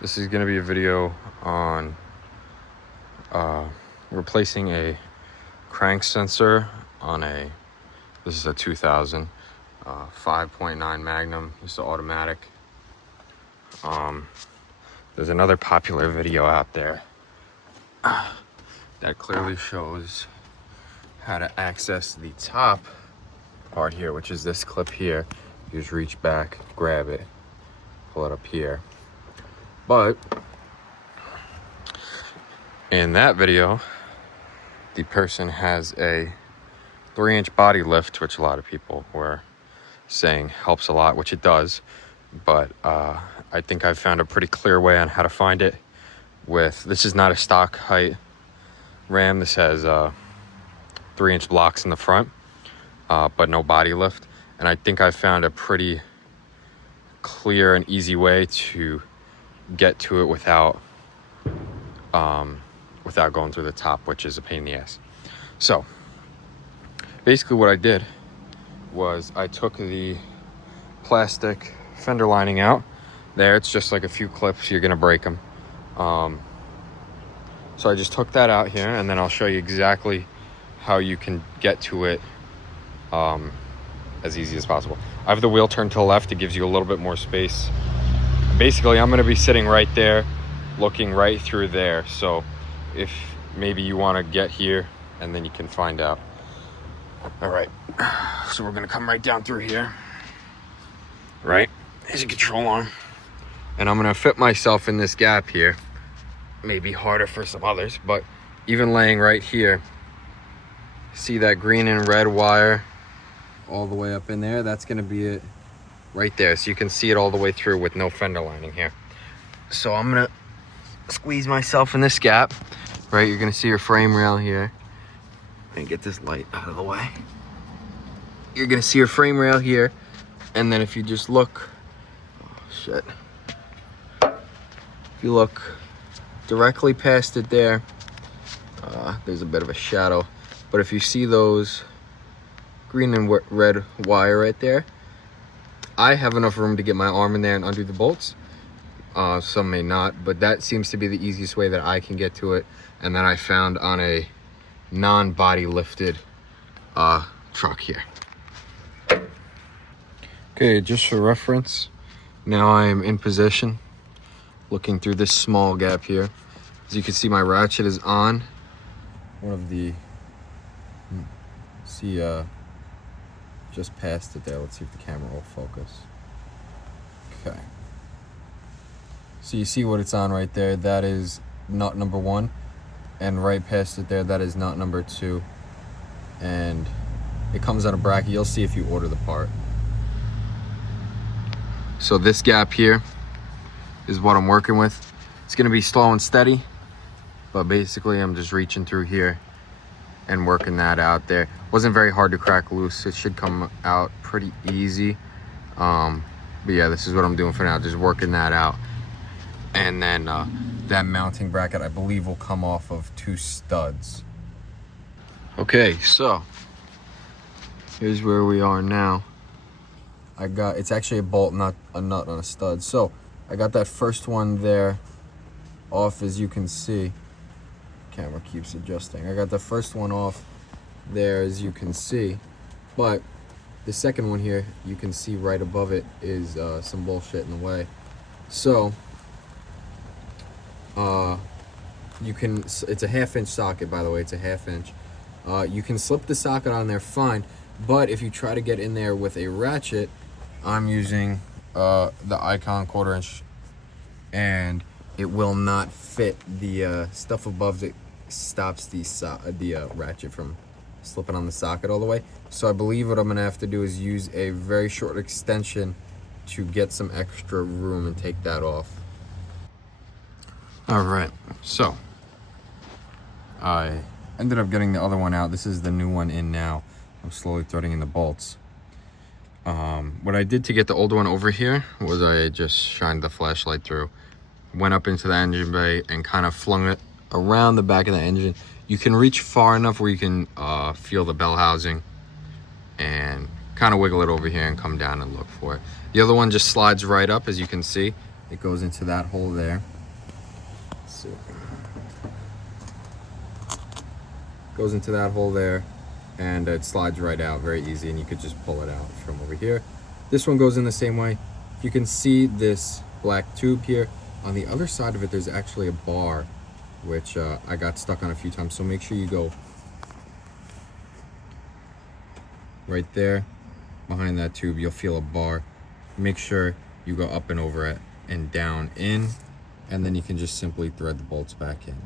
This is going to be a video on replacing a crank sensor on this is a 2000 5.9 Magnum. It's the automatic. There's another popular video out there that clearly shows how to access the top part here, which is this clip here. You just reach back, grab it, pull it up here. But in that video, the person has a 3-inch body lift, which a lot of people were saying helps a lot, which it does. But I think I've found a pretty clear way on how to find it. This is not a stock height ram. This has 3-inch blocks in the front, but no body lift. And I think I found a pretty clear and easy way to get to it without going through the top, which is a pain in the ass. So basically what I did was I took the plastic fender lining out. There, it's just like a few clips. You're gonna break them. So I just took that out here, and then I'll show you exactly how you can get to it as easy as possible. I have the wheel turned to the left. It gives you a little bit more space. Basically, I'm gonna be sitting right there, looking right through there. So if maybe you wanna get here, and then you can find out. All right, so we're gonna come right down through here. Right, there's a control arm. And I'm gonna fit myself in this gap here. Maybe harder for some others, but even laying right here, see that green and red wire all the way up in there? That's gonna be it right there. So you can see it all the way through with no fender lining here. So I'm gonna squeeze myself in this gap, right? You're gonna see your frame rail here. And get this light out of the way. You're gonna see your frame rail here. And then if you just look, if you look directly past it there, there's a bit of a shadow. But if you see those green and red wire right there, I have enough room to get my arm in there and undo the bolts. Some may not, but that seems to be the easiest way that I can get to it. And that I found on a non-body lifted truck here. Okay, just for reference, now I am in position, looking through this small gap here. As you can see, my ratchet is on. One of the, just past it there. Let's see if the camera will focus. Okay. So you see what it's on right there. That is nut number 1. And right past it there, that is nut number 2. And it comes on a bracket. You'll see if you order the part. So this gap here is what I'm working with. It's gonna be slow and steady, but basically I'm just reaching through here and working that out there. Wasn't very hard to crack loose. It should come out pretty easy. But yeah, this is what I'm doing for now, just working that out. And then that mounting bracket, I believe, will come off of 2 studs. Okay, so here's where we are now. It's actually a bolt, not a nut on a stud. So I got that first one there off, as you can see. Camera keeps adjusting. I got the first one off there, as you can see. But the second one here, you can see right above it is some bullshit in the way. So it's a 1/2-inch socket, by the way. It's a 1/2 inch. You can slip the socket on there fine, but if you try to get in there with a ratchet, I'm using the Icon 1/4 inch, and it will not fit. The stuff above it stops the ratchet from slipping on the socket all the way. So I believe what I'm gonna have to do is use a very short extension to get some extra room and take that off. All right, so I ended up getting the other one out. This is the new one in now. I'm slowly threading in the bolts. What I did to get the old one over here was I just shined the flashlight through, went up into the engine bay, and kind of flung it around the back of the engine. You can reach far enough where you can feel the bell housing and kind of wiggle it over here and come down and look for it. The other one just slides right up, as you can see. it goes into that hole there. Let's see. Goes into that hole there, and it slides right out, very easy, and you could just pull it out from over here. This one goes in the same way. You can see this black tube here. On the other side of it, there's actually a bar, which I got stuck on a few times, so make sure you go right there. Behind that tube, you'll feel a bar. Make sure you go up and over it and down in, and then you can just simply thread the bolts back in.